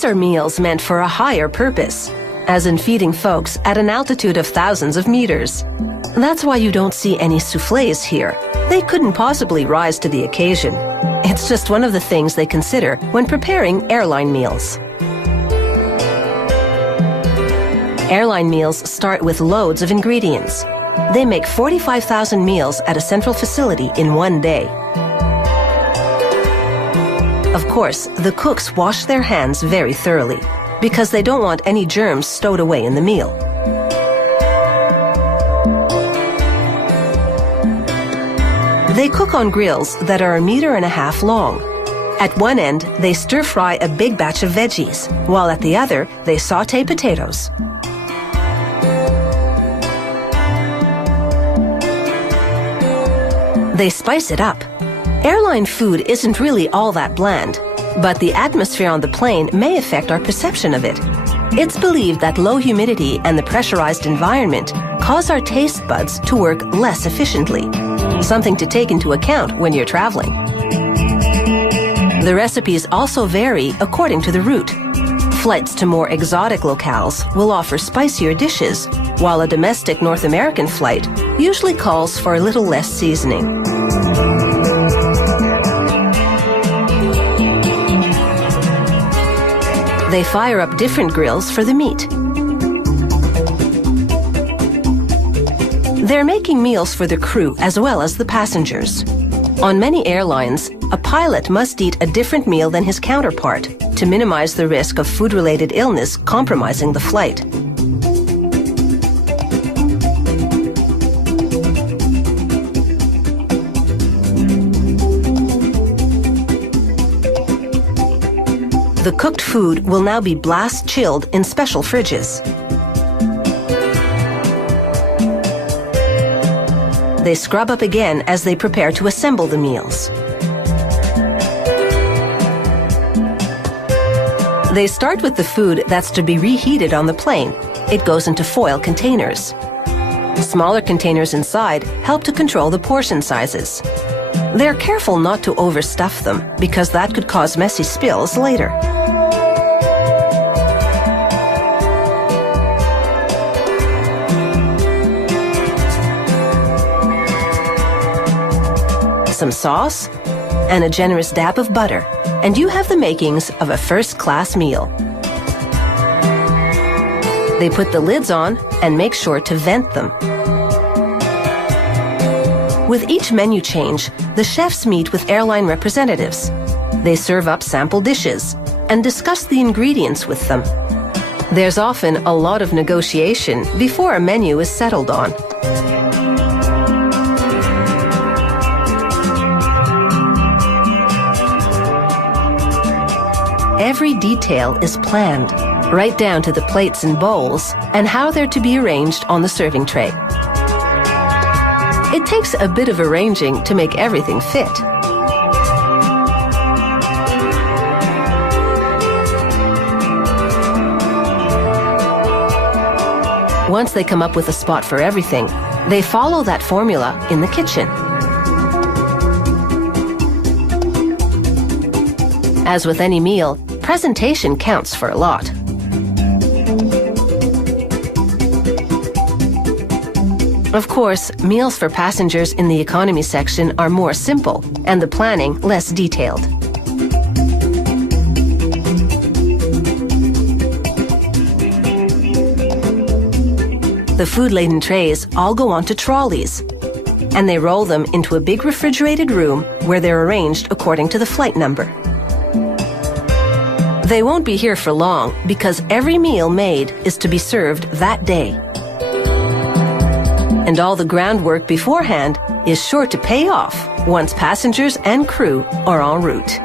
These are meals meant for a higher purpose, as in feeding folks at an altitude of thousands of meters. That's why you don't see any soufflés here. They couldn't possibly rise to the occasion. It's just one of the things they consider when preparing airline meals. Airline meals start with loads of ingredients. They make 45,000 meals at a central facility in one day. Of course, the cooks wash their hands very thoroughly because they don't want any germs stowed away in the meal. They cook on grills that are 1.5 meters long. At one end, they stir-fry a big batch of veggies, while at the other, they sauté potatoes. They spice it up. Airline food isn't really all that bland, but the atmosphere on the plane may affect our perception of it. It's believed that low humidity and the pressurized environment cause our taste buds to work less efficiently, something to take into account when you're traveling. The recipes also vary according to the route. Flights to more exotic locales will offer spicier dishes, while a domestic North American flight usually calls for a little less seasoning. They fire up different grills for the meat. They're making meals for the crew as well as the passengers. On many airlines, a pilot must eat a different meal than his counterpart to minimize the risk of food-related illness compromising the flight. The cooked food will now be blast chilled in special fridges. They scrub up again as they prepare to assemble the meals. They start with the food that's to be reheated on the plane. It goes into foil containers. Smaller containers inside help to control the portion sizes. They're careful not to overstuff them because that could cause messy spills later. Some sauce, and a generous dab of butter, and you have the makings of a first-class meal. They put the lids on and make sure to vent them. With each menu change, the chefs meet with airline representatives. They serve up sample dishes and discuss the ingredients with them. There's often a lot of negotiation before a menu is settled on. Every detail is planned, right down to the plates and bowls and how they're to be arranged on the serving tray. It takes a bit of arranging to make everything fit. Once they come up with a spot for everything, they follow that formula in the kitchen. As with any meal, presentation counts for a lot. Of course, meals for passengers in the economy section are more simple and the planning less detailed. The food-laden trays all go onto trolleys, and they roll them into a big refrigerated room where they're arranged according to the flight number. They won't be here for long because every meal made is to be served that day. And all the groundwork beforehand is sure to pay off once passengers and crew are en route.